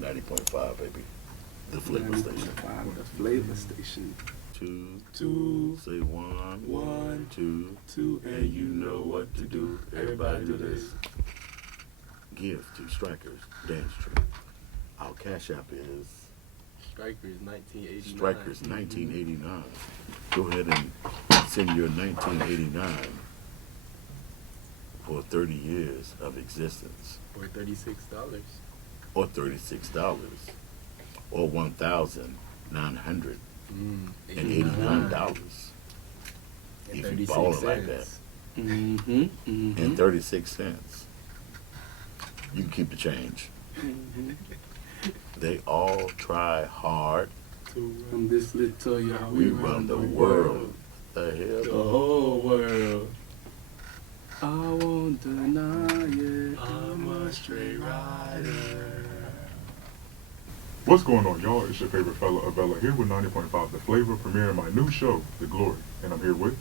90.5, baby. The flavor station. 90.5, the flavor station. Two, say one, two, and you know what to do. Everybody do this. Give to Strikers Dance Troupe. Our cash app is Strikers 1989. Strikers 1989. Go ahead and send your 1989 for 30 years of existence. Or $36. Or $36. Or $1,989. If you ball it like that. And 36 cents. You can keep the change. They all try hard. From this little y'all, We run the world. The hell? The whole world. I won't deny it. I'm a straight rider. What's going on, y'all? It's your favorite fella, Avella, here with 90.5 The Flavor, premiering my new show, The Glory. And I'm here with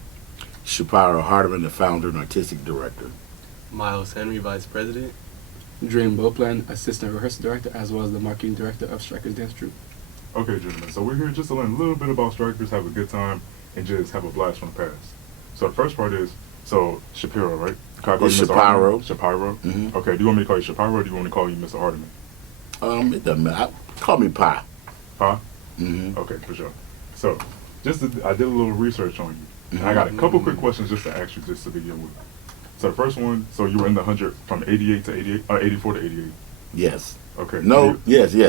Shepiro Hardemon, the founder and artistic director. Miles Henry, Vice President. Dreamson Beauplan, Assistant Rehearsal Director, as well as the Marketing Director of Strikers Dance Troupe. Okay, gentlemen, so we're here just to learn a little bit about Strikers, have a good time, and just have a blast from the past. So the first part is, Shepiro, right? Can I call you Mr. Shepiro. Hardemon? Shepiro? Mm-hmm. Okay, do you want me to call you Shepiro or do you want me to call you Mr. Hardemon? It doesn't matter. Call me Pie. Huh? Mm-hmm. Okay, for sure. So, I did a little research on you. And I got a couple quick questions just to ask you just to begin with. So the first one, so you were in the 100 from 88 to 88, 84 to 88. Yes. Okay. No, yes. And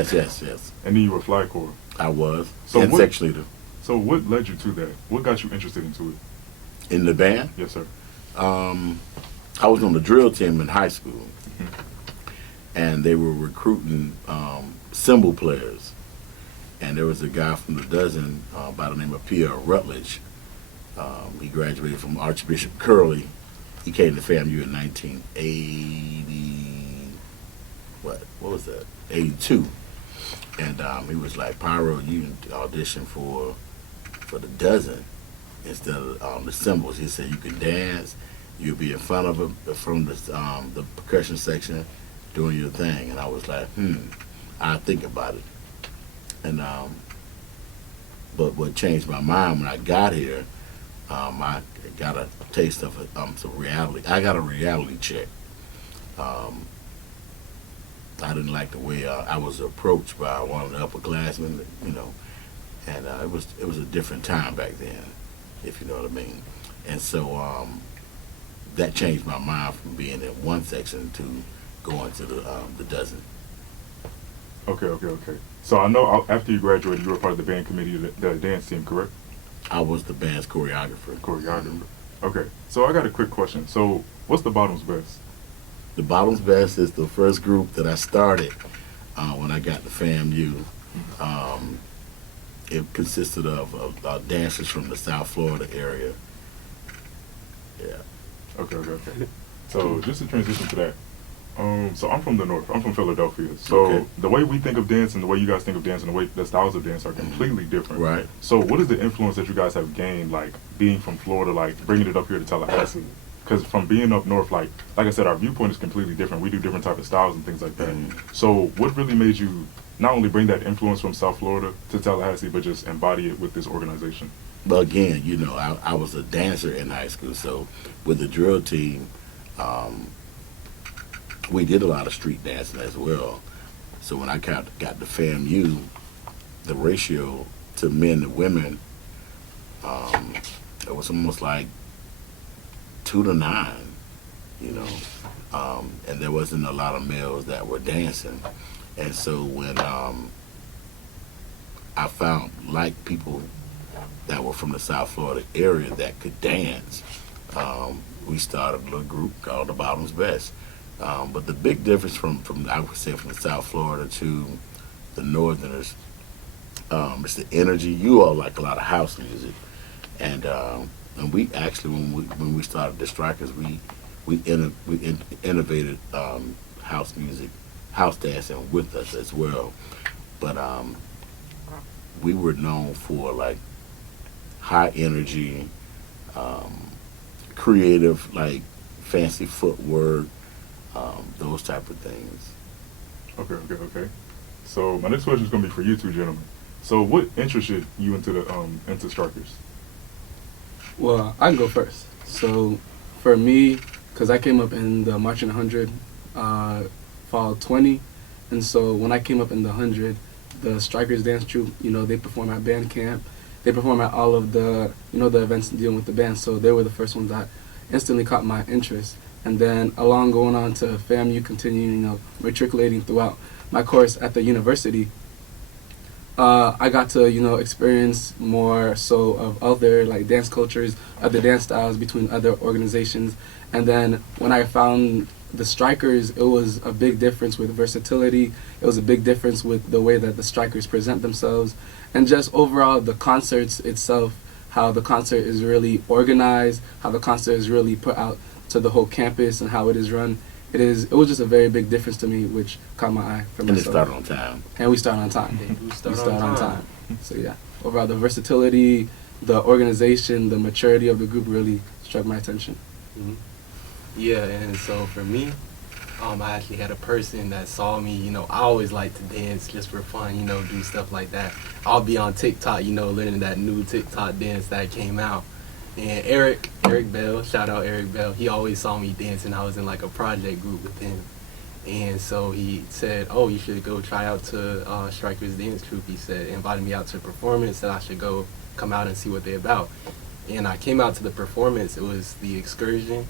then you were Flag Corps. I was. So and what- section leader. So what led you to that? What got you interested into it? In the band, Yes, sir. I was on the drill team in high school. And they were recruiting cymbal players. And there was a guy from the dozen by the name of Pierre Rutledge. He graduated from Archbishop Curley. He came to FAMU in 1980, what was that? 82. And he was like, Pyro, you can audition for the dozen instead of the cymbals. He said, you can dance, you'll be in front of them, from the percussion section, doing your thing. And I was like, I'll think about it. And but what changed my mind when I got here, I got a taste of some reality. I got a reality check. I didn't like the way I was approached by one of the upperclassmen, and it was a different time back then, if you know what I mean. And so that changed my mind from being in one section to going to the dozen. Okay. So I know after you graduated, you were part of the band committee, the dance team, correct? I was the band's choreographer. Okay. So I got a quick question. So what's the Bottom's Best? The Bottom's Best is the first group that I started when I got to FAMU. It consisted of dancers from the South Florida area. Yeah. Okay. So just to transition to that, so I'm from the North. I'm from Philadelphia. So Okay. the way we think of dance and the way you guys think of dance and the way the styles of dance are completely different. Right. So what is the influence that you guys have gained, like being from Florida, like bringing it up here to Tallahassee? Because from being up north, like I said, our viewpoint is completely different. We do different type of styles and things like that. So what really made you not only bring that influence from South Florida to Tallahassee, but just embody it with this organization? But again, I was a dancer in high school, so with the drill team, we did a lot of street dancing as well. So when I got to FAMU, the ratio to men to women, it was almost like 2 to 9, and there wasn't a lot of males that were dancing. And so when I found people that were from the South Florida area that could dance, we started a little group called the Bottom's Best. But the big difference from I would say from South Florida to the Northerners, it's the energy. You all like a lot of house music, and we actually when we started the Strikers, we innovated house music, house dancing with us as well. But we were known for like high energy, creative, like fancy footwork. Those type of things. Okay. So my next question is going to be for you two gentlemen. So what interested you into the into strikers? Well, I can go first. So for me, because I came up in the Marching 100 fall 20, and so when I came up in the 100, the Strikers Dance Troupe, they perform at band camp. They perform at all of the, the events dealing with the band. So they were the first ones that instantly caught my interest. And then along going on to FAMU, continuing, matriculating throughout my course at the university, I got to, experience more so of other like dance cultures, other dance styles between other organizations. And then when I found the Strikers, it was a big difference with versatility. It was a big difference with the way that the Strikers present themselves. And just overall, the concerts itself, how the concert is really organized, how the concert is really put out to the whole campus and how it is run. It was just a very big difference to me, which caught my eye for myself. And it started on time. And we start on time. We We start start on on time. time. So yeah, overall the versatility, the organization, the maturity of the group really struck my attention. Mhm. Yeah, and so for me, I actually had a person that saw me, I always like to dance just for fun, do stuff like that. I'll be on TikTok, learning that new TikTok dance that came out. And Eric Bell, shout out Eric Bell, he always saw me dancing. I was in like a project group with him. And so he said, oh, you should go try out to Strikers Dance Troupe. He said, invited me out to a performance, that I should go come out and see what they're about. And I came out to the performance. It was the Excursion.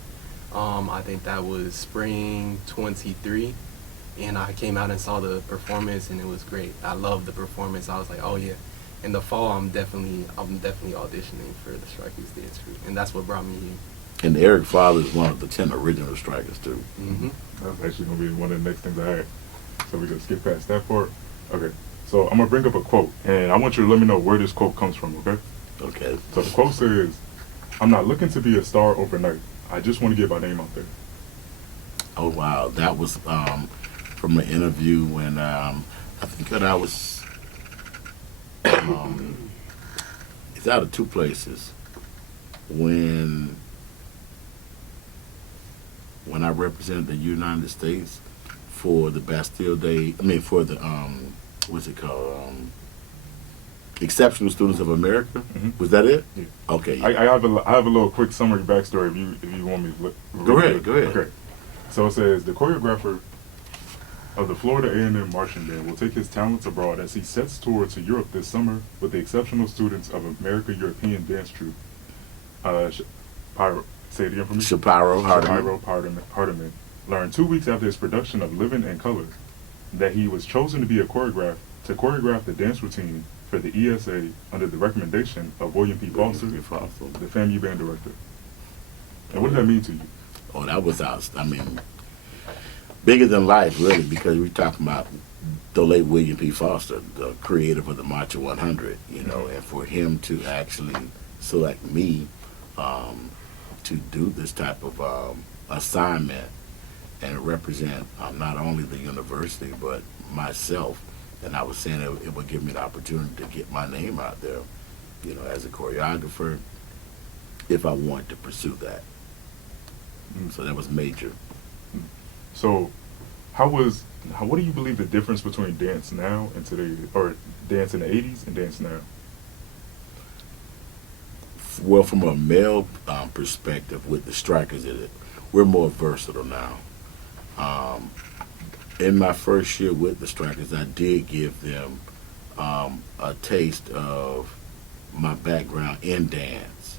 I think that was spring 23. And I came out and saw the performance, and it was great. I loved the performance. I was like, oh yeah. In the fall, I'm definitely auditioning for the Strikers Dance Troupe, and that's what brought me here. And Eric's father is one of the 10 original Strikers, too. Mm-hmm. That's actually going to be one of the next things I had. So we're going to skip past that part. Okay. So I'm going to bring up a quote, and I want you to let me know where this quote comes from, okay? Okay. So the quote says, I'm not looking to be a star overnight. I just want to get my name out there. Oh, wow. That was from an interview when I think that I was... it's out of two places. When I represented the United States for the Bastille Day, for the what's it called? Exceptional Students of America. Mhm. Was that it? Yeah. Okay. I have a little quick summary backstory if you want me to look. Go ahead. Okay. So it says the choreographer of the Florida A&M Marching Band will take his talents abroad as he sets tour to Europe this summer with the Exceptional Students of America European Dance Troupe. Say it again for me. Shepiro Hardemon. Shepiro Hardemon learned 2 weeks after his production of Living in Color that he was chosen to be to choreograph the dance routine for the ESA under the recommendation of William P. Foster, the FAMU band director. And what did that mean to you? Oh, that was bigger than life, really, because we're talking about the late William P. Foster, the creator of the March of 100, and for him to actually select me to do this type of assignment and represent not only the university but myself. And I was saying it would give me the opportunity to get my name out there, as a choreographer, if I wanted to pursue that. So that was major. So, what do you believe the difference between dance now and today, or dance in the 80s and dance now? Well, from a male perspective, with the Strikers, we're more versatile now. In my first year with the Strikers, I did give them a taste of my background in dance.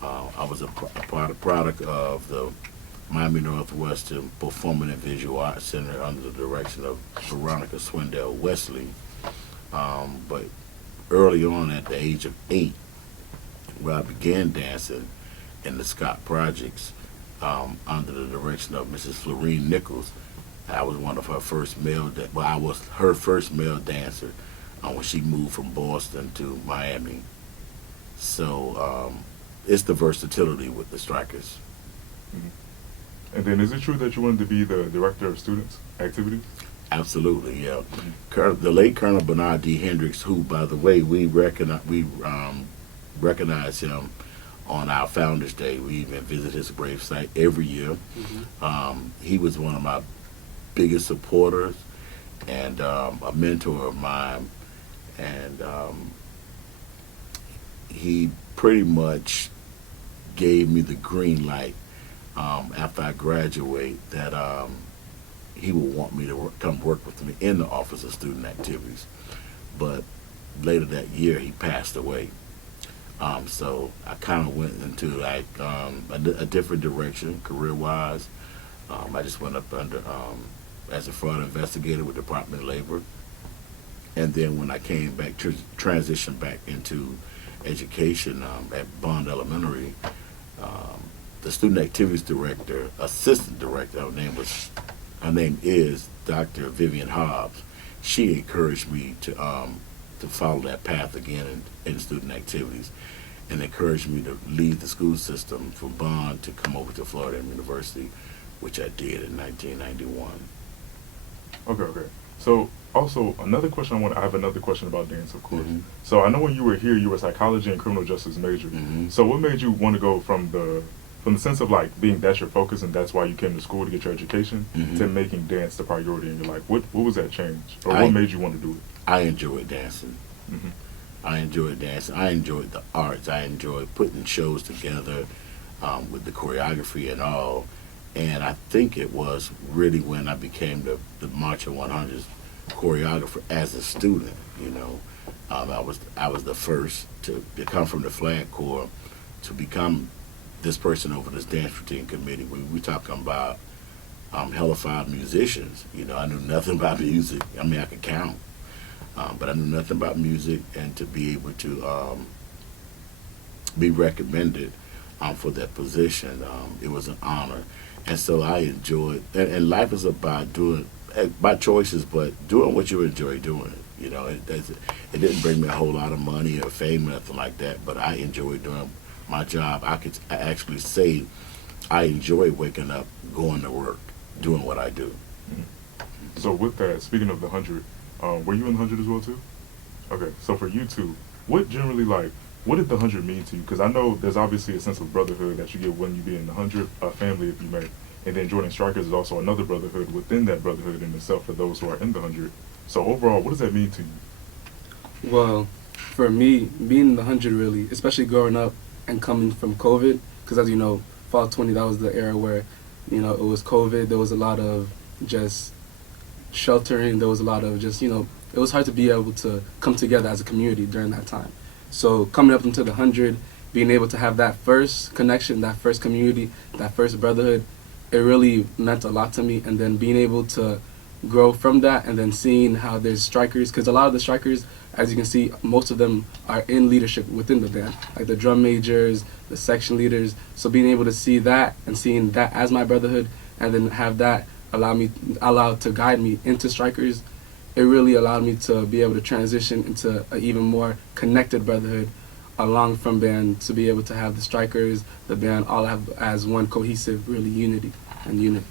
I was a product of the Miami Northwestern Performing and Visual Arts Center under the direction of Veronica Swindell Wesley. But early on, at the age of 8, where I began dancing in the Scott Projects under the direction of Mrs. Florine Nichols. I was one of her first I was her first male dancer when she moved from Boston to Miami. So it's the versatility with the Strikers. Mm-hmm. And then, is it true that you wanted to be the director of students activities? Absolutely, yeah. Mm-hmm. The late Colonel Bernard D. Hendricks, who, by the way, we recognize him on our Founders Day. We even visit his gravesite every year. Mm-hmm. He was one of my biggest supporters, and a mentor of mine, and he pretty much gave me the green light after I graduate that he would want me to come work with me in the Office of Student Activities. But later that year, he passed away. So I kind of went into like a different direction career-wise. I just went up under as a fraud investigator with the Department of Labor. And then when I came back, transitioned back into education at Bond Elementary, the student activities director, assistant director, her name is Dr. Vivian Hobbs. She encouraged me to follow that path again in student activities, and encouraged me to leave the school system from Bond to come over to Florida University, which I did in 1991. Okay. So also another question I have another question about dance, of course. Mm-hmm. So I know when you were here, you were a psychology and criminal justice major. Mm-hmm. So what made you want to go from the sense of like being that's your focus and that's why you came to school to get your education, Mm-hmm. to making dance the priority in your life? What was that change, or what made you want to do it? I enjoyed dancing. Mm-hmm. I enjoyed dancing. I enjoyed the arts. I enjoyed putting shows together with the choreography and all. And I think it was really when I became the March of 100's choreographer as a student. You know, I was the first to come from the Flag Corps to become this person over this dance routine committee. We talking about hellified musicians. You know, I knew nothing about music. I mean, I could count, but I knew nothing about music, and to be able to be recommended for that position, it was an honor. And so I enjoyed, and life is about doing, by choices, but doing what you enjoy doing. You know, it didn't bring me a whole lot of money or fame or nothing like that, but I enjoyed doing my job. I actually say I enjoy waking up, going to work, doing what I do. So with that, speaking of the 100, were you in the 100 as well too? Okay, so for you two, what did the 100 mean to you? Because I know there's obviously a sense of brotherhood that you get when you be in the 100, family if you may. And then joining Strikers is also another brotherhood within that brotherhood in itself for those who are in the 100. So overall, what does that mean to you? Well, for me, being in the 100 really, especially growing up and coming from COVID, because as you know, Fall 20, that was the era where, you know, it was COVID. There was a lot of just sheltering. There was a lot of just, you know, it was hard to be able to come together as a community during that time. So coming up into the 100, being able to have that first connection, that first community, that first brotherhood, it really meant a lot to me. And then being able to grow from that, and then seeing how there's strikers, because a lot of the strikers, as you can see, most of them are in leadership within the band, like the drum majors, the section leaders. So being able to see that and seeing that as my brotherhood, and then have that allowed to guide me into strikers, it really allowed me to be able to transition into an even more connected brotherhood along from band, to be able to have the strikers, the band, all have as one cohesive, really unity and unit.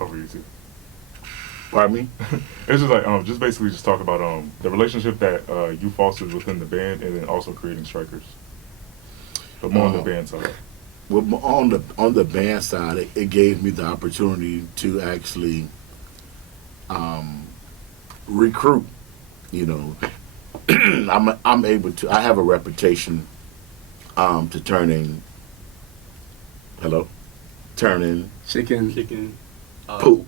Over you two. Pardon me? It's just like just basically just talk about the relationship that you fostered within the band, and then also creating Strikers. But more on the band side. Well, on the band side, it gave me the opportunity to actually recruit. You know, I'm able to. I have a reputation to turning Chicken. poop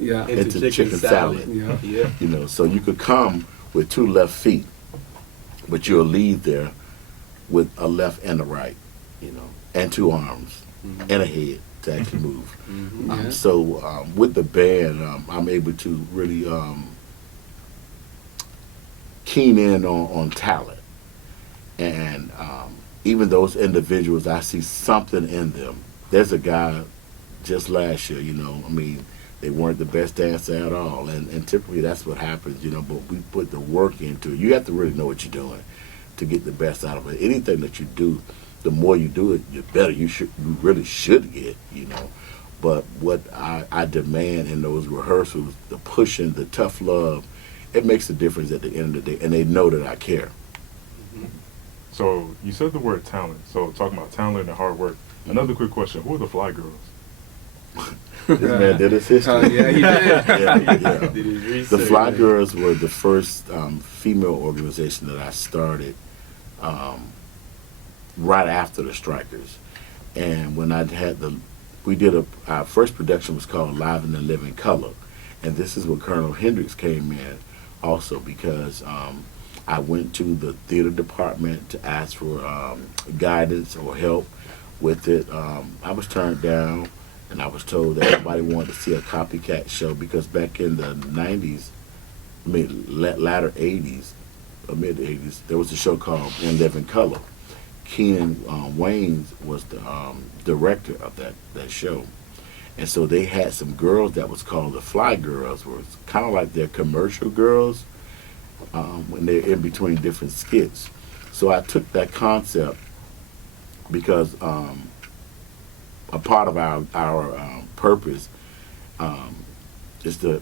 Yeah. into chicken salad. Yeah. You know, so you could come with two left feet, but you'll leave there with a left and a right. You know, and two arms and a head to actually move. Yeah. So with the band, I'm able to really keen in on talent, and even those individuals, I see something in them. There's a guy just last year, you know, I mean, they weren't the best dancer at all, and typically that's what happens, you know, but we put the work into it. You have to really know what you're doing to get the best out of it. Anything that you do, the more you do it, the better you really should get, you know. But what I demand in those rehearsals, the pushing, the tough love, it makes a difference at the end of the day, and they know that I care. So you said the word talent. So talking about talent and hard work. Another quick question: who are the Fly Girls? This man did his history. Yeah, he did. Yeah. Did his research. The Fly Girls were the first female organization that I started right after the Strikers. And when I had our first production was called Live in the Living Color. And this is where Colonel Hendricks came in also, because I went to the theater department to ask for guidance or help with it. I was turned down, and I was told that everybody wanted to see a copycat show, because back in the 90s, latter 80s, or mid 80s, there was a show called In Living Color. Keenan Waynes was the director of that show. And so they had some girls that was called the Fly Girls, were kind of like their commercial girls when they're in between different skits. So I took that concept because a part of our purpose is to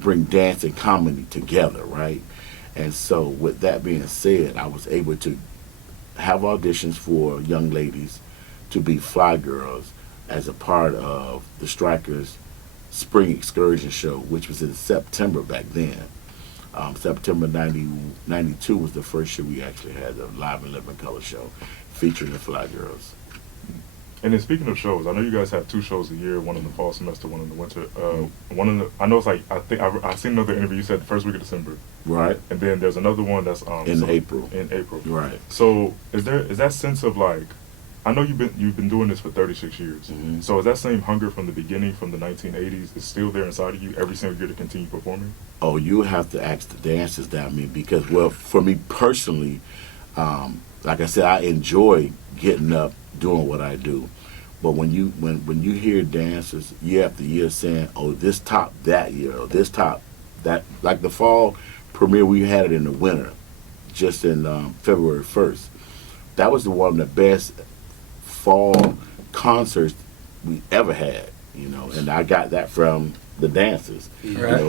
bring dance and comedy together, right? And so with that being said, I was able to have auditions for young ladies to be Fly Girls as a part of the Strikers Spring Excursion Show, which was in September back then. September 92 was the first year we actually had the Live and Living Color show featuring the Fly Girls. And then speaking of shows, I know you guys have 2 shows a year, one in the fall semester, one in the winter. I know it's like, I seen another interview, you said the first week of December. Right. And then there's another one that's in April. In April. Right. So is that sense of like, I know you've been doing this for 36 years. Mm-hmm. So is that same hunger from the beginning, from the 1980s, is still there inside of you every single year to continue performing? Oh, you have to ask the dancers that, because, well, for me personally, like I said, I enjoy getting up, doing what I do. But when you hear dancers year after year saying, oh, this topped that year, or this topped that, like the fall premiere, we had it in the winter, just in February 1st. That was one of the best fall concerts we ever had, and I got that from the dancers,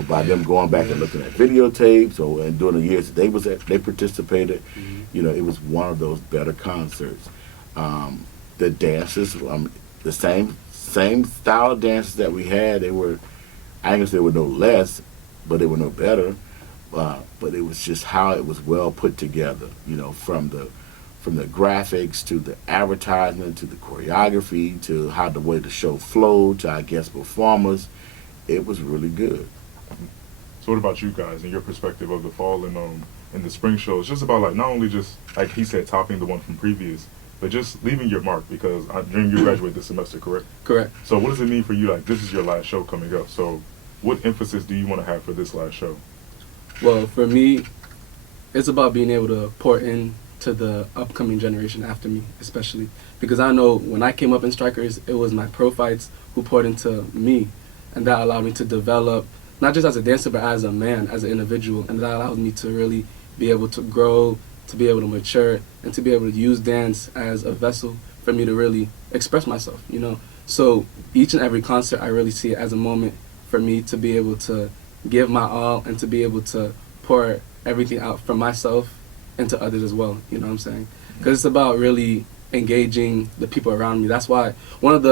by them going back and looking at videotapes and during the years that they participated, it was one of those better concerts. The dancers, the same style of dances that we had, I ain't gonna say they were no less, but they were no better, but it was just how it was well put together, from the graphics to the advertisement to the choreography to how the way the show flowed to our guest performers. It was really good. So what about you guys and your perspective of the fall and the spring shows? Just about like not only just like he said topping the one from previous, but just leaving your mark, because I dream you graduate this semester, correct? Correct. So what does it mean for you, like this is your last show coming up? So what emphasis do you want to have for this last show? Well, for me, it's about being able to pour in to the upcoming generation after me, especially because I know when I came up in Strikers, it was my pro fights who poured into me, and that allowed me to develop not just as a dancer but as a man, as an individual, and that allowed me to really be able to grow, to be able to mature, and to be able to use dance as a vessel for me to really express myself, So each and every concert, I really see it as a moment for me to be able to give my all and to be able to pour everything out from myself into others as well, you know what I'm saying? Because it's about really engaging the people around me. That's why one of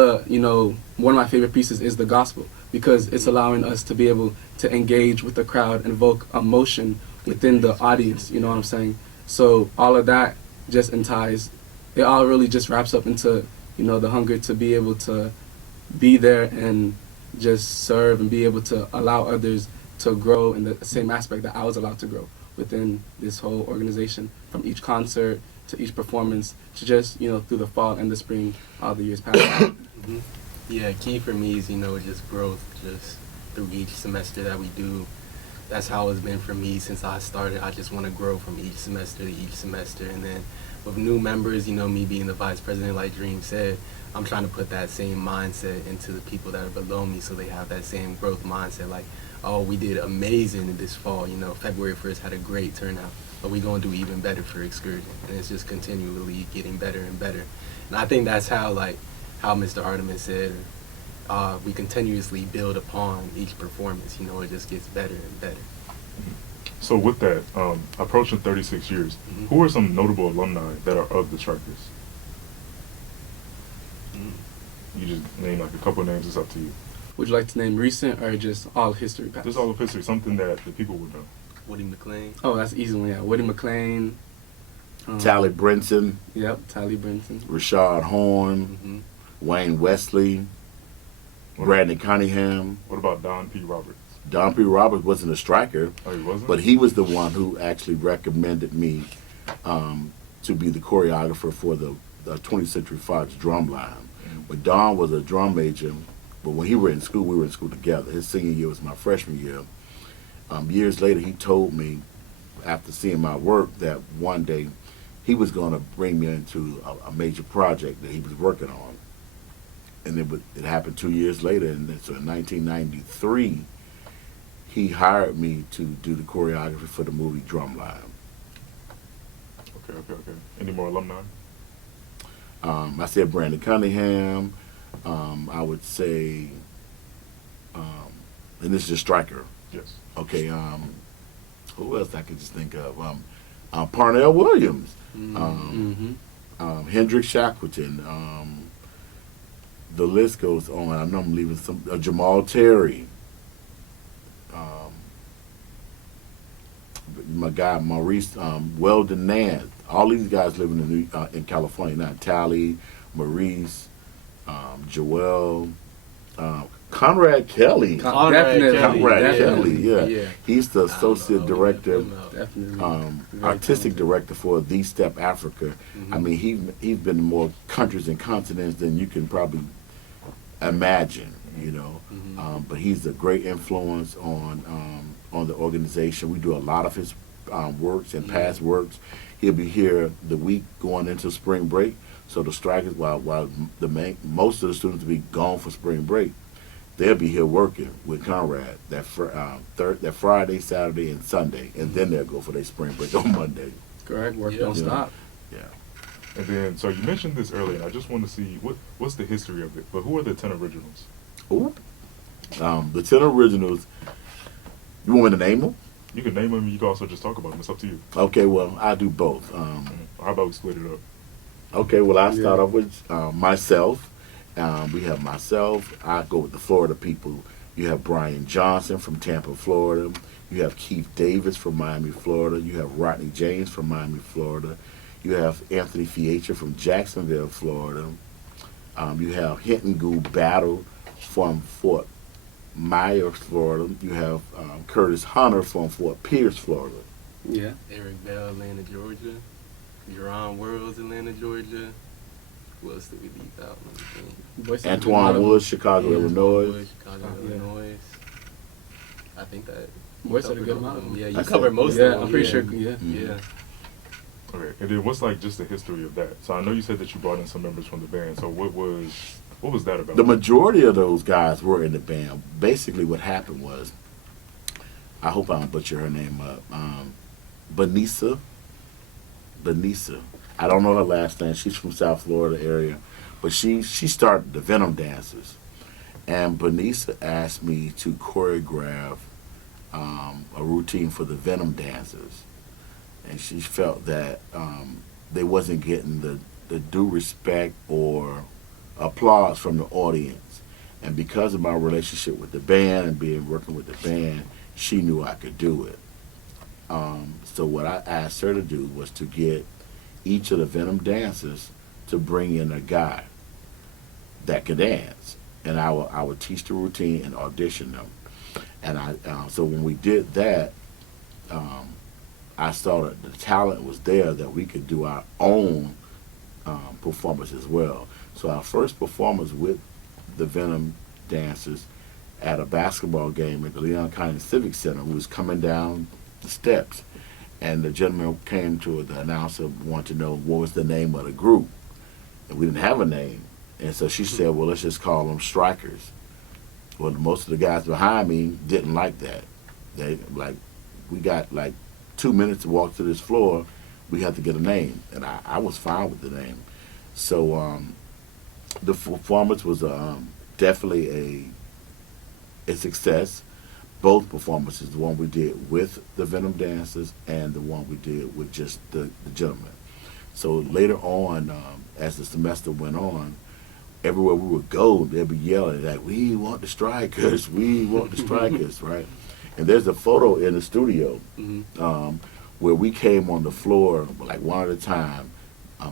my favorite pieces is the gospel, because it's allowing us to be able to engage with the crowd and evoke emotion within the audience, you know what I'm saying? So all of that just ties, it all really just wraps up into, the hunger to be able to be there and just serve and be able to allow others to grow in the same aspect that I was allowed to grow within this whole organization, from each concert to each performance to just, through the fall and the spring, all the years past. Mm-hmm. Yeah, key for me is, just growth, just through each semester that we do. That's how it's been for me since I started. I just want to grow from each semester to each semester. And then with new members, me being the vice president, like Dream said, I'm trying to put that same mindset into the people that are below me so they have that same growth mindset. Like, oh, we did amazing this fall. February 1st had a great turnout, but we're going to do even better for Excursion. And it's just continually getting better and better. And I think that's how Mr. Hardemon said, we continuously build upon each performance. It just gets better and better. So with that, approaching 36 years, who are some notable alumni that are of the Strikers? You just name like a couple names. It's up to you. Would you like to name recent or just all history past? Just all of history, something that the people would know. Woody McClain. Oh, that's easy one. Yeah, Woody McClain. Tally Brinson, Yep, Tally Brinson. Rashad Horn, Mm-hmm. Wayne Wesley, Brandon Cunningham. What about Don P. Roberts? Don P. Roberts wasn't a striker, Oh, he wasn't? but he was the one who actually recommended me to be the choreographer for the 20th Century Fox drum line. When Don was a drum major, but when he were in school, we were in school together. His senior year was my freshman year. Years later, he told me, after seeing my work, that one day he was going to bring me into a major project that he was working on. And it happened 2 years later, and then, so in 1993, he hired me to do the choreography for the movie Drumline. Okay. Any more alumni? I said Brandon Cunningham. I would say, and this is a striker. Yes. Okay. Who else I could just think of? Parnell Williams, Hendrick Shackleton. The list goes on. I know I'm leaving some. Jamal Terry. My guy Maurice Weldon Nance. All these guys living in California now. Tally, Maurice, Joel, Conrad Kelly. Definitely. Conrad Definitely. Kelly, yeah. He's the associate director, Definitely. Very artistic talented. director for The Step Africa. I mean, he's been in more countries and continents than you can probably imagine, you know. But he's a great influence on the organization. We do a lot of his works and past works. He'll be here the week going into spring break. So the strikers, while most of the students will be gone for spring break, they'll be here working with Conrad that Friday, Saturday, and Sunday, and then they'll go for their spring break on Monday. Correct. Work Yeah. don't Yeah. stop. Yeah. And then, so you mentioned this earlier, and I just want to see what's the history of it. But who are the 10 originals? Ooh. The 10 originals. You want me to name them? You can name them. You can also just talk about them. It's up to you. Okay. Well, I do both. How about we split it up? Okay. Well, I start off with myself. We have myself. I go with the Florida people. You have Brian Johnson from Tampa, Florida. You have Keith Davis from Miami, Florida. You have Rodney James from Miami, Florida. You have Anthony Fiacha from Jacksonville, Florida. You have Hinton Gould Battle from Fort Myers, Florida. You have Curtis Hunter from Fort Pierce, Florida. Yeah. Eric Bell, Atlanta, Georgia. Jerron Worlds, Atlanta, Georgia. Who else did we leave out? Let me think. Voice of Antoine the- Woods, Chicago, Yeah, Illinois. Chicago, Yeah. Illinois. I think that. Voice of the covered good all of model. them. Yeah, you That's covered it. most Yeah, of them. I'm pretty yeah. sure. Yeah. Yeah. Okay. And then what's like just the history of that? So I know you said that you brought in some members from the band. So what was that about? The majority of those guys were in the band. Basically, what happened was, I hope I don't butcher her name up. Benisa. I don't know her last name. She's from South Florida area, but she started the Venom Dancers, and Benisa asked me to choreograph a routine for the Venom Dancers, and she felt that they wasn't getting the due respect or applause from the audience. And because of my relationship with the band and working with the band, she knew I could do it. So what I asked her to do was to get each of the Venom dancers to bring in a guy that could dance, and I would teach the routine and audition them. And so when we did that, I saw that the talent was there that we could do our own performance as well. So our first performance with the Venom dancers at a basketball game at the Leon County Civic Center. We was coming down the steps, and the gentleman came to the announcer, wanted to know what was the name of the group, and we didn't have a name. And so she said, well, let's just call them Strikers. Well, most of the guys behind me didn't like that. They we got 2 minutes to walk to this floor. We had to get a name, and I was fine with the name. So the performance was definitely a success. Both performances, the one we did with the Venom Dancers and the one we did with just the gentleman. So later on, as the semester went on, everywhere we would go, they'd be yelling like, "We want the strikers, we want the strikers," right? And there's a photo in the studio where we came on the floor like one at a time.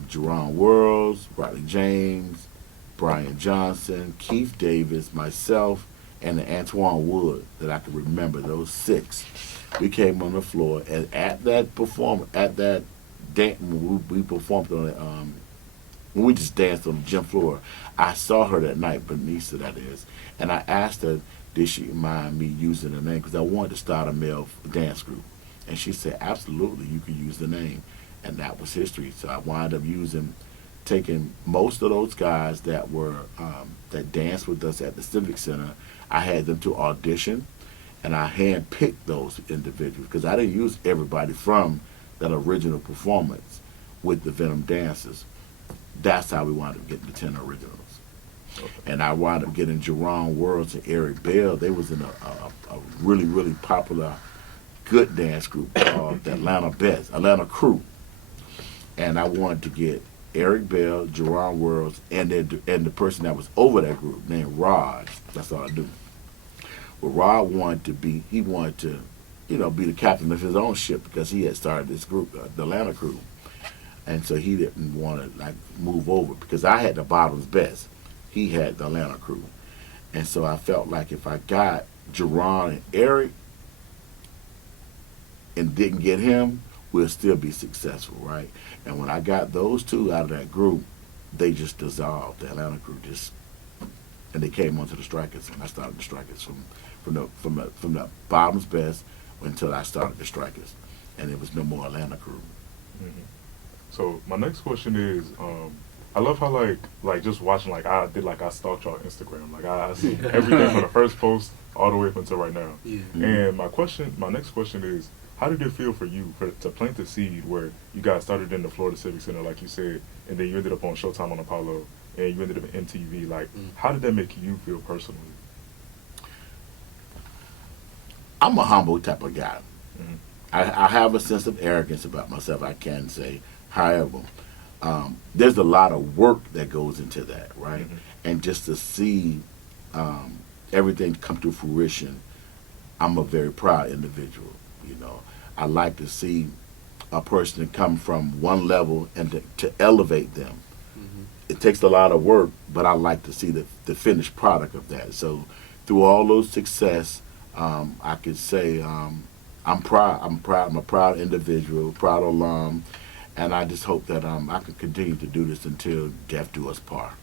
Jerron Worlds, Rodney James, Brian Johnson, Keith Davis, myself, and the Antoine Wood that I can remember. Those 6, we came on the floor, and at that dance, we performed on it. When we just danced on the gym floor, I saw her that night, Benisa that is, and I asked her, did she mind me using the name? Because I wanted to start a male dance group. And she said, absolutely, you can use the name. And that was history. So I wound up taking most of those guys that were, that danced with us at the Civic Center. I had them to audition, and I handpicked those individuals because I didn't use everybody from that original performance with the Venom dancers. That's how we wound up getting the 10 originals. And I wound up getting Jerron Worlds and Eric Bell. They was in a really, really popular, good dance group called the Atlanta Crew. And I wanted to get Eric Bell, Jerron Worlds, and the person that was over that group named Rod. That's all I do. Well, Rod wanted to be the captain of his own ship because he had started this group, the Atlanta Crew. And so he didn't want to move over because I had the bottoms best. He had the Atlanta Crew. And so I felt like if I got Jerron and Eric and didn't get him, we'll still be successful, right? And when I got those 2 out of that group, they just dissolved. The Atlanta Crew and they came onto the Strikers, and I started the Strikers from the bottoms best until I started the Strikers, and there was no more Atlanta Crew. Mm-hmm. So my next question is, I love how like just watching, I stalked y'all on Instagram. I see everything from the first post all the way up until right now. Yeah. And my next question is, how did it feel for you to plant the seed where you guys started in the Florida Civic Center, like you said, and then you ended up on Showtime on Apollo, and you ended up in MTV? How did that make you feel personally? I'm a humble type of guy. Mm-hmm. I have a sense of arrogance about myself, I can say. However, there's a lot of work that goes into that, right? Mm-hmm. And just to see everything come to fruition, I'm a very proud individual. I like to see a person come from one level and to elevate them. Mm-hmm. It takes a lot of work, but I like to see the finished product of that. So through all those success, I could say I'm proud. I'm a proud individual, proud alum, and I just hope that I can continue to do this until death do us part.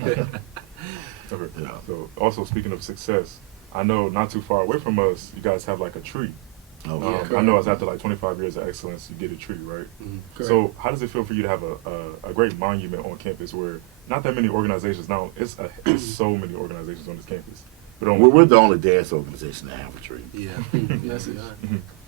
Okay. So also speaking of success, I know not too far away from us, you guys have a tree. Oh, yeah. I know it's after 25 years of excellence, you get a tree, right? Mm-hmm. So how does it feel for you to have a great monument on campus where not that many organizations, now it's so many organizations on this campus. But we're the only dance organization that have a tree. Yeah. Yes, it is.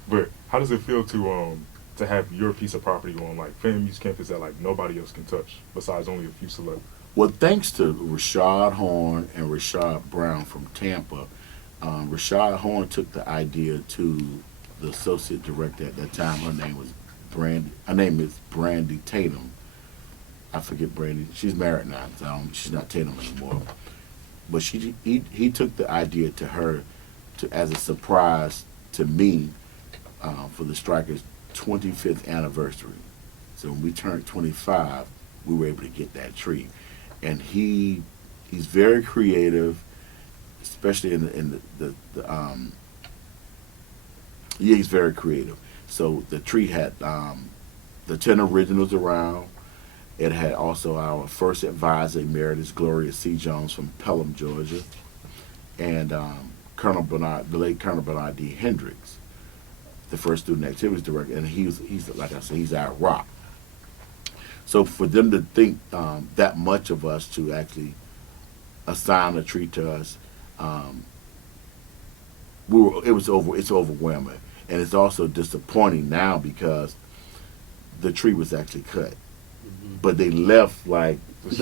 But how does it feel to have your piece of property on FAMU's campus that nobody else can touch besides only a few select? Well, thanks to Rashad Horn and Rashad Brown from Tampa, Rashad Horn took the idea to the associate director at that time. Her name is Brandy Tatum. I forget Brandy. She's married now, so she's not Tatum anymore. But he took the idea to her as a surprise to me for the Strikers' 25th anniversary. So when we turned 25, we were able to get that tree. And he's very creative, especially he's very creative. So the tree had the 10 originals around. It had also our first advisor, Emeritus Gloria C. Jones from Pelham, Georgia, and the late Colonel Bernard D. Hendricks, the first student activities director, and he's like I said, he's our rock. So for them to think that much of us to actually assign a tree to us, it's overwhelming, and it's also disappointing now because the tree was actually cut, but they left the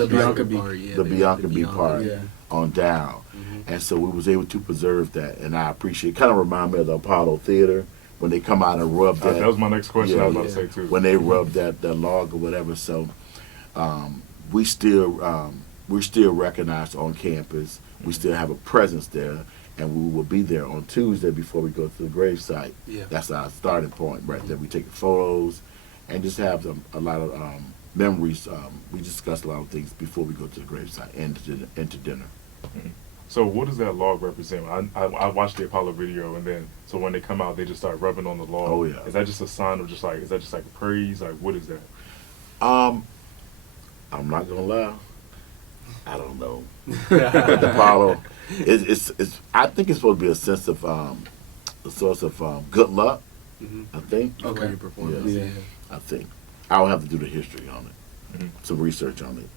Bianca B part, yeah, the Bianca B part yeah. on down, and so we was able to preserve that, and I appreciate. Kind of remind me of the Apollo Theater when they come out and rub that. That was my next question. Yeah, I was about to say too. When they rub that log or whatever, so we still we're still recognized on campus. We still have a presence there, and we will be there on Tuesday before we go to the gravesite. Yeah. That's our starting point right there. We take the photos and just have a lot of memories. We discuss a lot of things before we go to the gravesite and to dinner. So what does that log represent? I watched the Apollo video, and then so when they come out, they just start rubbing on the log. Oh, yeah. Is that just a sign of just like, is that just like praise? Like, what is that? I'm not gonna lie. I don't know. The Apollo, it's. I think it's supposed to be a sense of a source of good luck. I think. Okay. Your performance. Yeah. I think I'll have to do the history on it, some research on it.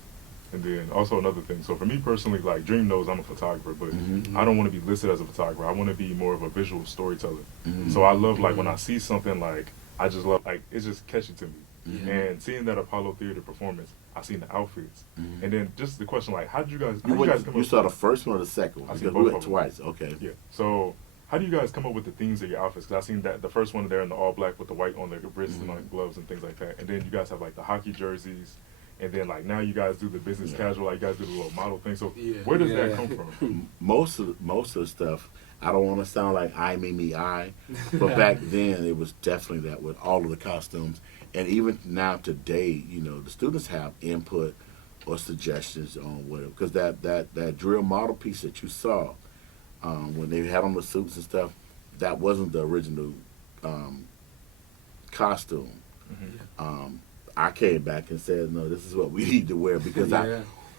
And then also another thing. So for me personally, like Dream knows I'm a photographer, but Mm-hmm. I don't want to be listed as a photographer. I want to be more of a visual storyteller. Mm-hmm. So I love like when I see something like I just love like it's just catchy to me. Mm-hmm. And seeing that Apollo Theater performance, I seen the outfits, Mhm. and then just the question like, how did you guys? How did you guys come You up saw the with, first one or the second one? I seen Because both we of went them. twice. Okay. Yeah. So how do you guys come up with the themes of your outfits? Because I seen that the first one there in the all black with the white on the wrists and Mhm. on the gloves and things like that, and then you guys have like the hockey jerseys. And then, like, now you guys do the business casual, like, you guys do the little model thing. So, where does that come from? Most of the stuff. I don't want to sound like I, me, I, but back then it was definitely that with all of the costumes, and even now today, you know, the students have input or suggestions on whatever. Because that drill model piece that you saw when they had on the suits and stuff, that wasn't the original costume. I came back and said, no, this is what we need to wear because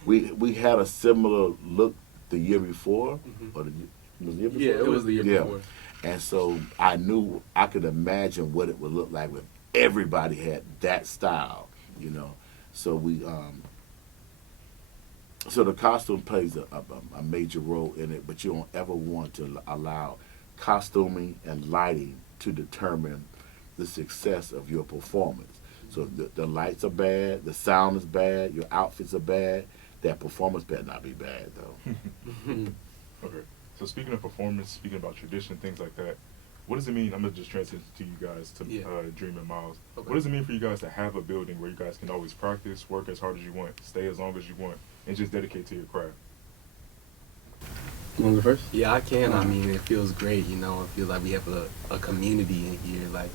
we had a similar look the year before, or was the year before? Yeah, it was the year Yeah. before. And so I knew I could imagine what it would look like if everybody had that style, you know. So so the costume plays a major role in it, but you don't ever want to allow costuming and lighting to determine the success of your performance. So the lights are bad, the sound is bad, your outfits are bad. That performance better not be bad though. Okay. So speaking of performance, speaking about tradition, things like that, what does it mean? I'm gonna just transition to you guys to Dream and Miles. Okay. What does it mean for you guys to have a building where you guys can always practice, work as hard as you want, stay as long as you want, and just dedicate to your craft? You want to go first? Yeah, I can. I mean, it feels great, you know. It feels like we have a community in here. Like,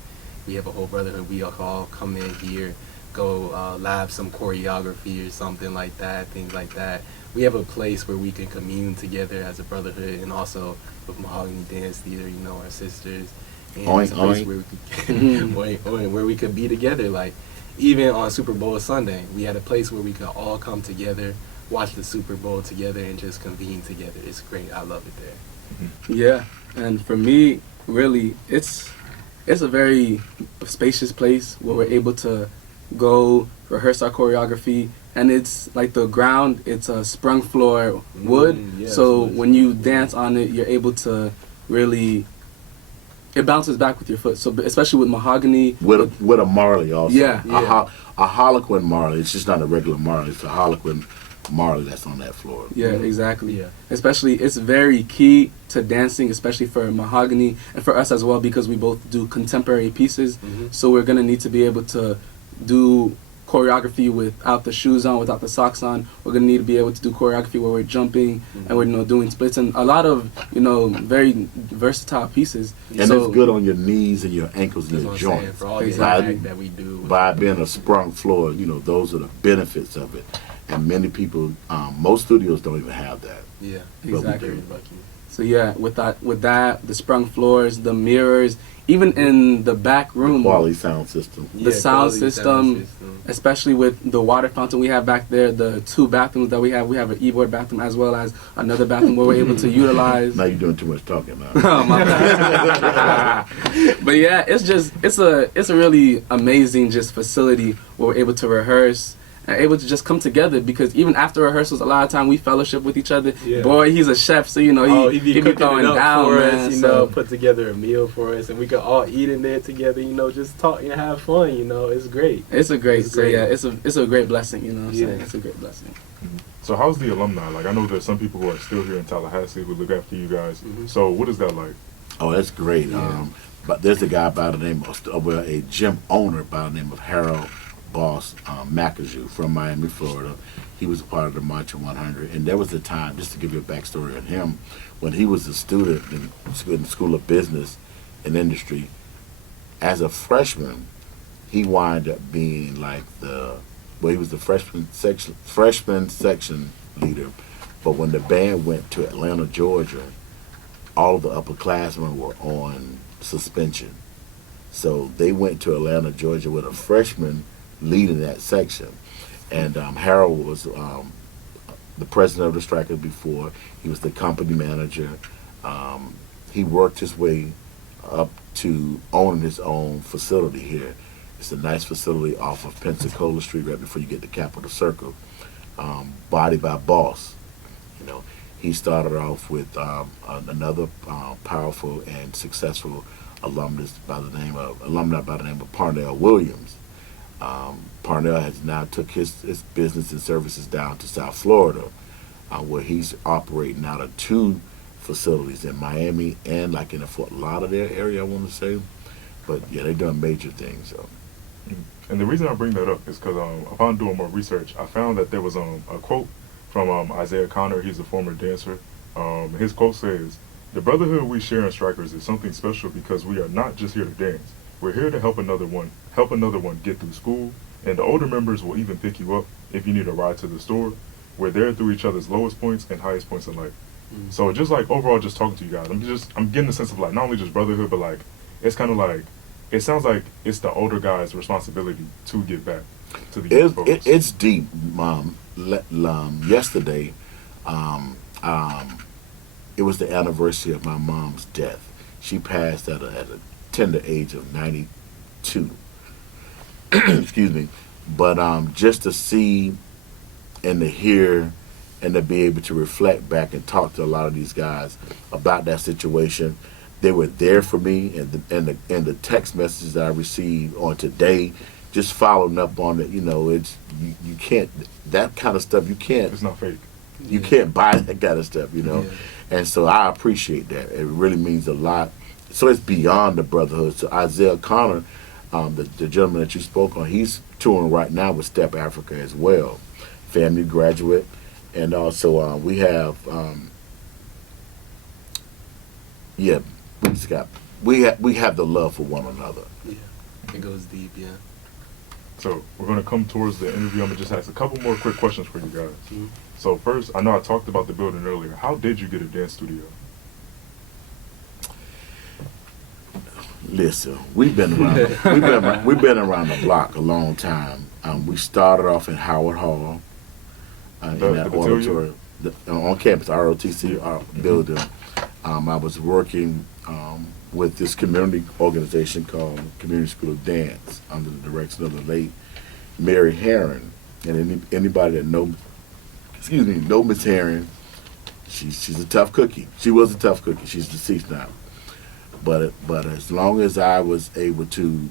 we have a whole brotherhood. We all come in here, go lab some choreography or something like that, things like that. We have a place where we can commune together as a brotherhood, and also with Mahogany Dance Theater, you know, our sisters. And it's a place where we could, where we could be together. Like, even on Super Bowl Sunday, we had a place where we could all come together, watch the Super Bowl together, and just convene together. It's great. I love it there. Yeah, and for me, really, it's a very spacious place where we're able to go rehearse our choreography, and it's like the ground, it's a sprung floor wood, yeah, so it's when you dance on it, you're able to really, it bounces back with your foot. So especially with Mahogany, With a Marley also. Yeah. A Harlequin Marley. It's just not a regular Marley. It's a Harlequin Marley that's on that floor. yeah, exactly. Yeah. Especially, it's very key to dancing, especially for Mahogany and for us as well, because we both do contemporary pieces. So we're gonna need to be able to do choreography without the shoes on, without the socks on. We're gonna need to be able to do choreography where we're jumping and we're doing splits and a lot of very versatile pieces. And so, it's good on your knees and your ankles and That's your what I'm saying, joints. for all the Exactly. act that we do. By being a sprung floor, those are the benefits of it. And many people, most studios don't even have that. Yeah, Exactly. Very lucky. So yeah, with that, the sprung floors, the mirrors, even in the back room, Quality sound system. the sound system, especially with the water fountain we have back there, the 2 bathrooms that we have an e-board bathroom as well as another bathroom where we're able to utilize. Now you're doing too much talking now. Oh, my bad. But yeah, it's a really amazing just facility where we're able to rehearse and able to just come together, because even after rehearsals, a lot of time we fellowship with each other. Yeah. Boy, he's a chef, so he be cooking throwing it up down, for man. us, So put together a meal for us, and we could all eat in there together, just talk and have fun, it's great. it's a great, It's great. yeah, it's a great blessing, what I'm saying? Yeah. It's a great blessing. So how's the alumni? Like, I know there's some people who are still here in Tallahassee who look after you guys. So what is that like? Oh, that's great. Yeah. But there's a guy by the name of, a gym owner by the name of Harold Boss McAjou from Miami, Florida. He was a part of the Marching 100, and there was a time, just to give you a backstory on him, when he was a student in the School of Business and Industry. As a freshman, he wound up being like he was the freshman section leader. But when the band went to Atlanta, Georgia, all of the upperclassmen were on suspension. So they went to Atlanta, Georgia with a freshman leading that section. And Harold was the president of the Strikers before. He was the company manager. He worked his way up to owning his own facility here. It's a nice facility off of Pensacola Street right before you get to Capitol Circle. Body by Boss. You know, he started off with another powerful and successful alumni by the name of Parnell Williams. Parnell has now took his business and services down to South Florida, where he's operating out of 2 facilities in Miami and like in the Fort Lauderdale area, I want to say. But yeah, they've done major things. So. And the reason I bring that up is because upon doing more research, I found that there was a quote from Isaiah Connor. He's a former dancer. His quote says, "The brotherhood we share in Strikers is something special because we are not just here to dance. We're here to help another one get through school, and the older members will even pick you up if you need a ride to the store. We're there through each other's lowest points and highest points in life." So just like overall, just talking to you guys, I'm getting the sense of like not only just brotherhood, but like it's kind of like it sounds like it's the older guys' responsibility to give back to the young folks. It's deep. Yesterday, it was the anniversary of my mom's death. She passed at a tender age of 92. Excuse me. But just to see and to hear and to be able to reflect back and talk to a lot of these guys about that situation. They were there for me, and the text messages that I received on today, just following up on it. You know, it's you can't, that kind of stuff. You can't. It's not fake. You can't buy that kind of stuff. You know, and so I appreciate that. It really means a lot. So it's beyond the brotherhood. So Isaiah Connor, the gentleman that you spoke on, he's touring right now with Step Africa as well, FAMU graduate. And also we have, we have the love for one another. Yeah, it goes deep, yeah. So we're going to come towards the interview. I'm going to just ask a couple more quick questions for you guys. Mm-hmm. So first, I know I talked about the building earlier. How did you get a dance studio? Listen, we've been around the block a long time. We started off in Howard Hall. In that auditorium on campus, ROTC building. I was working with this community organization called Community School of Dance under the direction of the late Mary Herron. And anybody that know Miss Herron, she's a tough cookie. She was a tough cookie. She's deceased now. But as long as I was able to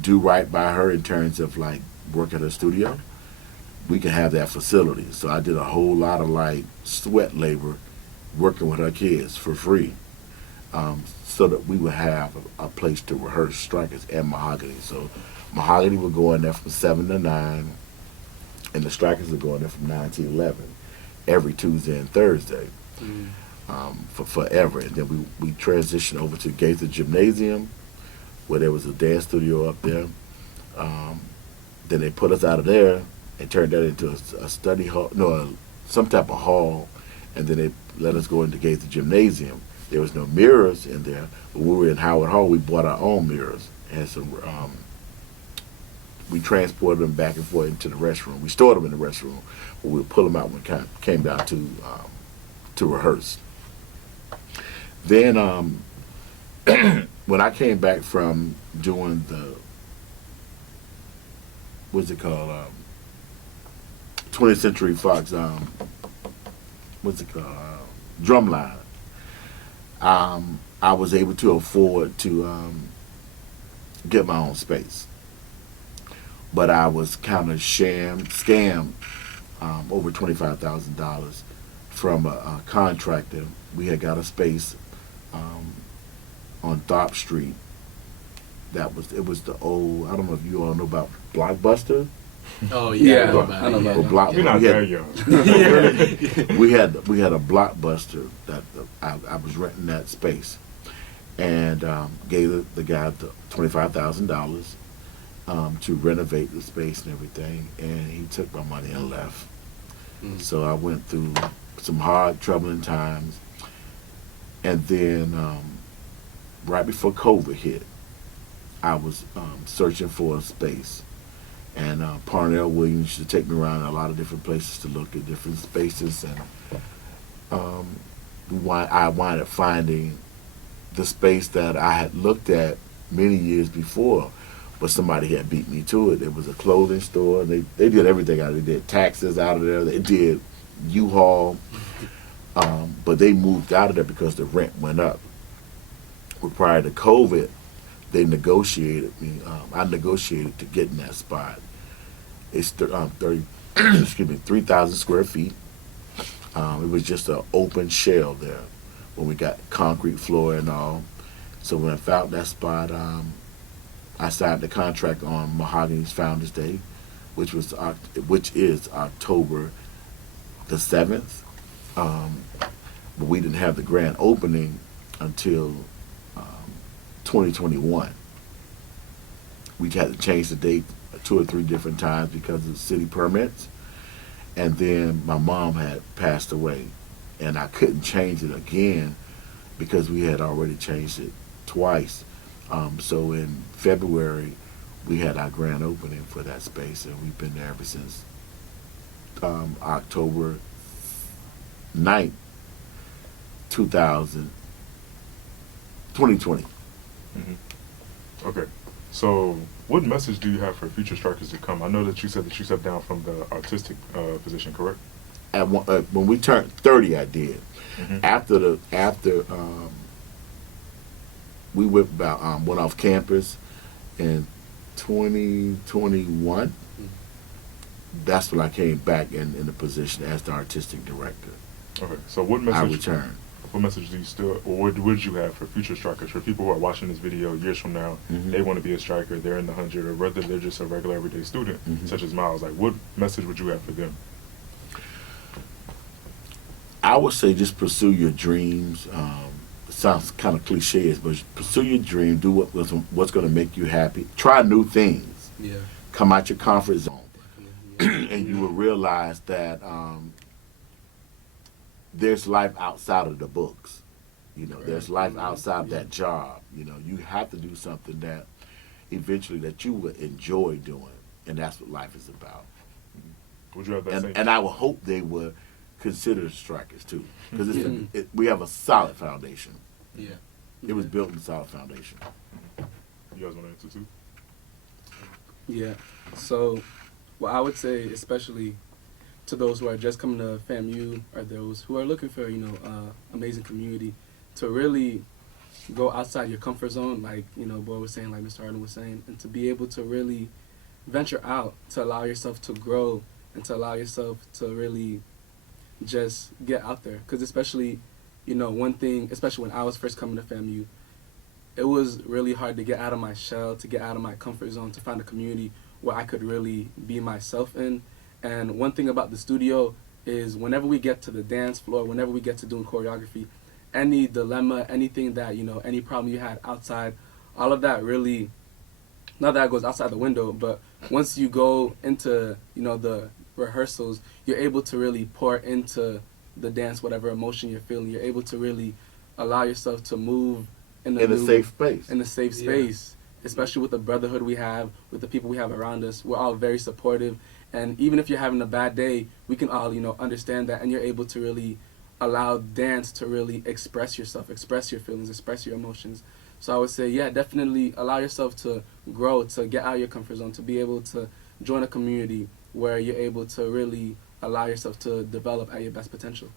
do right by her in terms of like work at her studio, we could have that facility. So I did a whole lot of like sweat labor working with her kids for free, so that we would have a place to rehearse Strikers and Mahogany. So Mahogany would go in there from 7 to 9, and the Strikers would go in there from 9 to 11 every Tuesday and Thursday for forever. And then we transitioned over to Gaither Gymnasium, where there was a dance studio up there. Then they put us out of there and turned that into a study hall, some type of hall, and then they let us go into Gaither Gymnasium. There was no mirrors in there, but when we were in Howard Hall, we bought our own mirrors. And some, we transported them back and forth into the restroom. We stored them in the restroom, but we would pull them out when it came down to rehearse. Then when I came back from doing the, what's it called, 20th Century Fox, Drumline. I was able to afford to get my own space, but I was kind of scammed over $25,000 from a contractor. We had got a space on Troupe Street. It was the old, I don't know if you all know about Blockbuster. Oh Yeah, yeah, I know about Or that. block, You're not we that had, young. we had a Blockbuster that I was renting that space, and gave the guy $25,000 to renovate the space and everything, and he took my money and left. So I went through some hard, troubling times, and then right before COVID hit, I was searching for a space, and Parnell Williams used to take me around a lot of different places to look at different spaces, and I wound up finding the space that I had looked at many years before, but somebody had beat me to it. It was a clothing store, and they did everything out of it. They did taxes out of there. They did U-Haul, but they moved out of there because the rent went up. But prior to COVID, they negotiated me. I negotiated to get in that spot. It's 3,000 square feet. It was just an open shell there when we got concrete floor and all. So when I found that spot, I signed the contract on Mahogany's Founders Day, which is October the 7th. But we didn't have the grand opening until 2021. We had to change the date 2 or 3 different times because of city permits. And then my mom had passed away, and I couldn't change it again because we had already changed it twice. So in February, we had our grand opening for that space, and we've been there ever since October 9th, 2020. Okay. So, what message do you have for future strikers to come? I know that you said that you stepped down from the artistic position, correct? When we turned 30, I did. After we went off campus in 2021. That's when I came back in the position as the artistic director. Okay. So, what message? I returned. What message do you still, or what would you have for future strikers? For people who are watching this video years from now, they want to be a striker, they're in the 100, or whether they're just a regular everyday student, such as Miles. Like, what message would you have for them? I would say just pursue your dreams. It sounds kind of cliche, but pursue your dream. Do what's going to make you happy. Try new things. Yeah. Come out your comfort zone, Definitely, yeah. and you will realize that there's life outside of the books. There's life outside of that job. You have to do something that eventually that you will enjoy doing, and that's what life is about. Would you have that same? And I would hope they would consider strikers too, because we have a solid foundation. Yeah. It was built on a solid foundation. You guys want to answer too? Yeah. So, what I would say, especially to those who are just coming to FAMU or those who are looking for, amazing community, to really go outside your comfort zone, like, Boy was saying, like Mr. Hardemon was saying, and to be able to really venture out, to allow yourself to grow, and to allow yourself to really just get out there. Because especially, one thing, especially when I was first coming to FAMU, it was really hard to get out of my shell, to get out of my comfort zone, to find a community where I could really be myself in. And one thing about the studio is whenever we get to the dance floor, whenever we get to doing choreography, any dilemma, anything that, any problem you had outside, all of that really, not that it goes outside the window, but once you go into, the rehearsals, you're able to really pour into the dance, whatever emotion you're feeling. You're able to really allow yourself to move in a safe space. In a safe space, especially with the brotherhood we have, with the people we have around us. We're all very supportive. And even if you're having a bad day, we can all, understand that, and you're able to really allow dance to really express yourself, express your feelings, express your emotions. So I would say, yeah, definitely allow yourself to grow, to get out of your comfort zone, to be able to join a community where you're able to really allow yourself to develop at your best potential.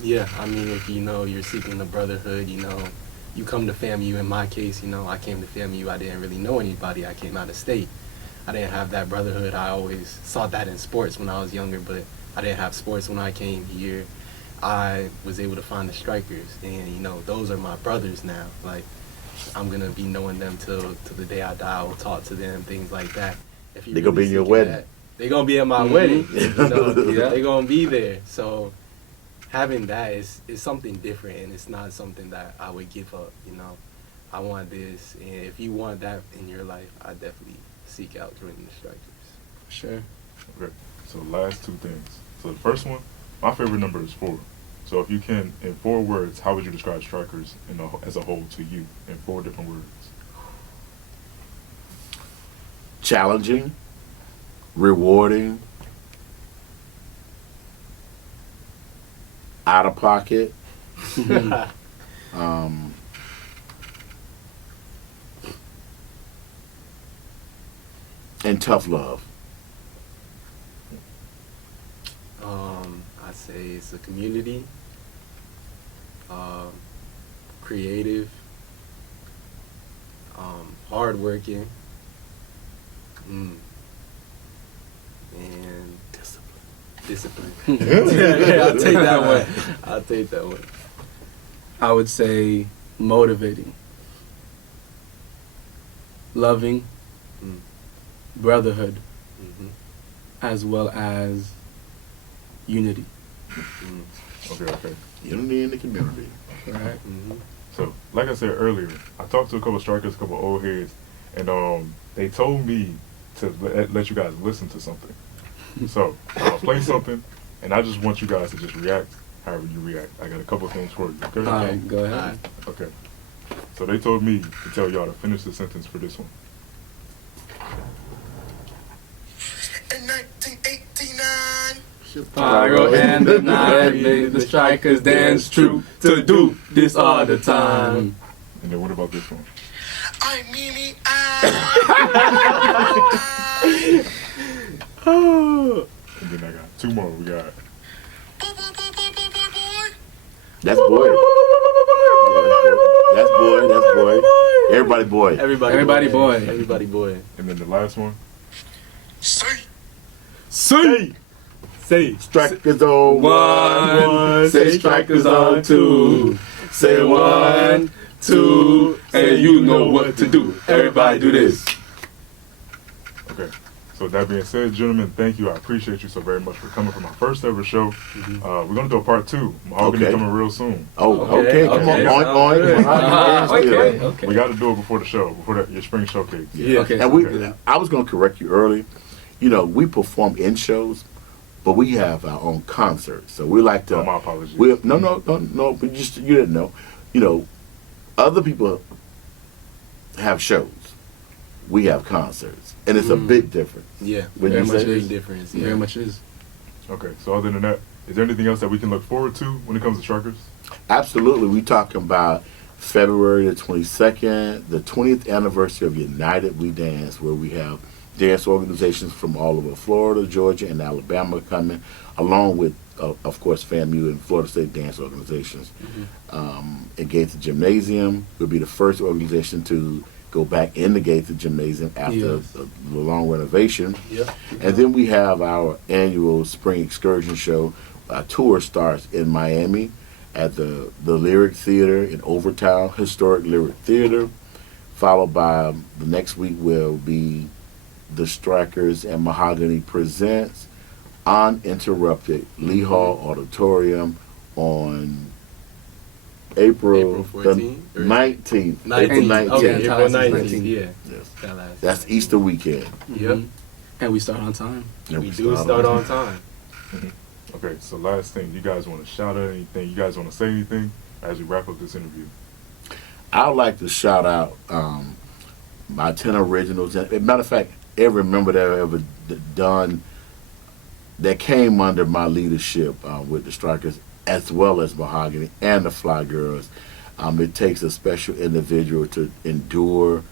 Yeah, I mean, if you're seeking the brotherhood, you come to FAMU. In my case, I came to FAMU. I didn't really know anybody. I came out of state. I didn't have that brotherhood. I always saw that in sports when I was younger, but I didn't have sports when I came here. I was able to find the strikers, and those are my brothers now. Like, I'm gonna be knowing them till the day I die. I will talk to them, things like that. if you They gonna be in your seeking wedding. that, they gonna be at my Mhm. wedding. You know, Yeah. they gonna be there. So having that is something different, and it's not something that I would give up. You know, I want this, and if you want that in your life, I definitely seek out joining the Strikers. Sure. Okay. So last two things. So the first one, my favorite number is 4. So if you can, in 4 words, how would you describe Strikers as a whole to you in 4 different words? Challenging, rewarding, out of pocket, and tough love. I say it's a community, creative, hardworking, and discipline. Yeah, I'll take that one. I'll take that one. I would say motivating, loving, Mm. brotherhood, Mm-hmm. as well as unity. Mm. Okay. Unity in the community. Right. Mm-hmm. So, like I said earlier, I talked to a couple of Strikers, a couple of old heads, and they told me to let you guys listen to something. So, I'll play something, and I just want you guys to just react however you react. I got a couple of things for you. Okay? All right, go ahead. Alright. Okay. So they told me to tell y'all to finish the sentence for this one. In 1989, Pyro and the night made the Strikers dance true to do this all the time. And then what about this one? I'm Mimi. And then I got 2 more. We got That's boy. That's boy. That's boy. Everybody boy. Everybody boy. Everybody boy. and then the last one. Say, Say. Strikers on One, say Strikers on 2. Say 1, 2, and you know what to do. Everybody do this. Okay. So with that being said, gentlemen, thank you. I appreciate you so very much for coming for my first ever show. We're gonna do a part 2. Mahogany Okay. coming real soon. Oh, Okay, okay. Come okay. on. Sounds good. Okay, okay. We got to do it before the show, before your spring showcase. Yeah. Okay. And I was going to correct you early. You know, we perform in shows, but we have our own concerts. So we like to. Oh, my apologies. No. But you didn't know. You know, other people have shows. We have concerts, and it's a big difference. Yeah. Wouldn't Very you much say? Big is. difference. Yeah. Very much is. Okay. So other than that, is there anything else that we can look forward to when it comes to Strikers? Absolutely. We talking about February the 22nd, the 20th anniversary of United We Dance, where we have dance organizations from all over Florida, Georgia, and Alabama coming, along with, of course, Famu and Florida State dance organizations. At Gaither Gymnasium, we'll be the first organization to go back in the Gaither Gymnasium after Yes. the long renovation. Yep. And then we have our annual spring excursion show. Our tour starts in Miami at the Lyric Theater in Overtown, Historic Lyric Theater, followed by the next week will be the Strikers and Mahogany Presents Uninterrupted Lee Hall Auditorium on April April 14th, the or- 19th. 19th. April 19th. Okay, April 19th. 19th. Yeah. Yes. That last That's time. Easter weekend. Yep. And we start on time. And We do start on time. Okay. So last thing, you guys want to shout out anything? You guys want to say anything as we wrap up this interview? I would like to shout out my 10 originals. As a matter of fact, every member that I've ever done that came under my leadership with the Strikers, as well as Mahogany and the Fly Girls. It takes a special individual to endure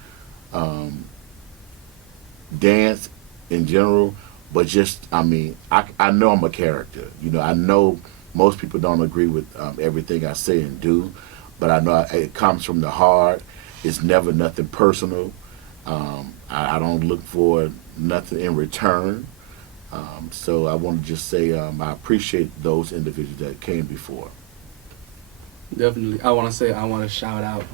dance in general, but just, I know I'm a character. You know, I know most people don't agree with everything I say and do, but I know it comes from the heart. It's never nothing personal. I don't look for nothing in return. So I want to just say I appreciate those individuals that came before. Definitely. I want to shout out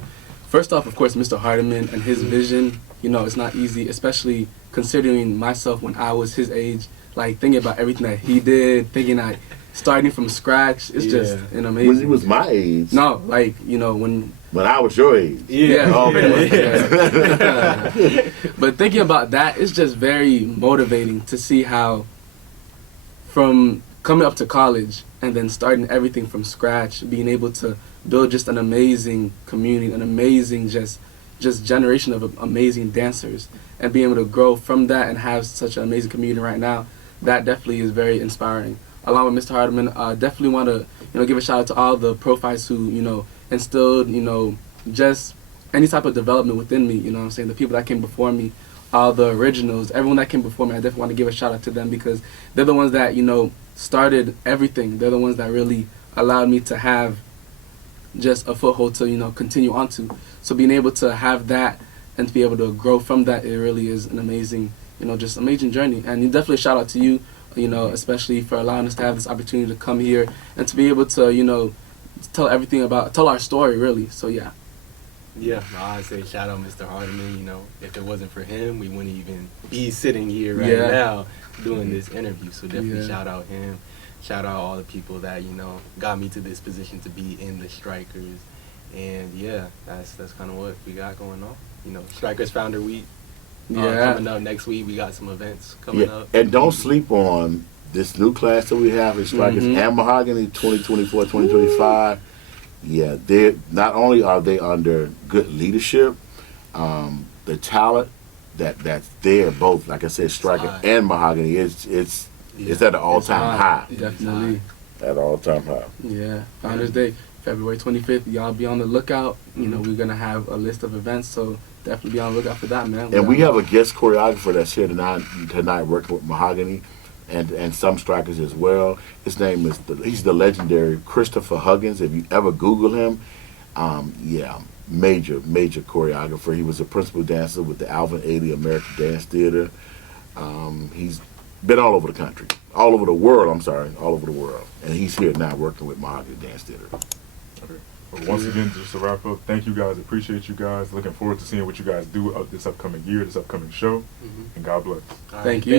first off, of course, Mr. Hardemon and his vision. You know, it's not easy, especially considering myself when I was his age. Like, thinking about everything that he did, thinking that starting from scratch, it's just an amazing. When he was my age. No, like, you know, when I was your age. Yeah, Oh, pretty much. yeah. Yeah. But thinking about that, it's just very motivating to see how from coming up to college and then starting everything from scratch, being able to build just an amazing community, an amazing just generation of amazing dancers, and being able to grow from that and have such an amazing community right now, that definitely is very inspiring. Along with Mr. Hardemon, definitely want to give a shout out to all the profiles who instilled just any type of development within me. You know what I'm saying? The people that came before me, all the originals, everyone that came before me, I definitely want to give a shout out to them because they're the ones that started everything. They're the ones that really allowed me to have just a foothold to continue on to. So being able to have that and to be able to grow from that, it really is an amazing just amazing journey. And definitely a shout out to you, especially for allowing us to have this opportunity to come here and to be able to tell our story really. So yeah. Yeah, I'd say shout out Mr. Hardemon. If it wasn't for him, we wouldn't even be sitting here right now doing this interview. So definitely shout out him. Shout out all the people that got me to this position to be in the Strikers. And yeah, that's kind of what we got going on. Strikers Founder Week. Coming up next week, we got some events coming up. And don't sleep on this new class that we have in Strikers and Mahogany 2024, 2025. Yeah, they not only are they under good leadership, the talent that's there, both like I said, Striker and Mahogany, it's at an all-time high. Definitely. At an all-time high. Yeah, Founders Day, February 25th. Y'all be on the lookout. We're gonna have a list of events, so definitely be on the lookout for that, man. And we have a guest choreographer that's here tonight working with Mahogany and some Strikers as well. His name is he's the legendary Christopher Huggins. If you ever Google him, major choreographer. He was a principal dancer with the Alvin Ailey American Dance Theater. He's been all over the country, all over the world. And he's here now working with Mahogany Dance Theater. Okay. Well, once again, just to wrap up, thank you guys. Appreciate you guys. Looking forward to seeing what you guys do this upcoming year, this upcoming show. And God bless. Thank you.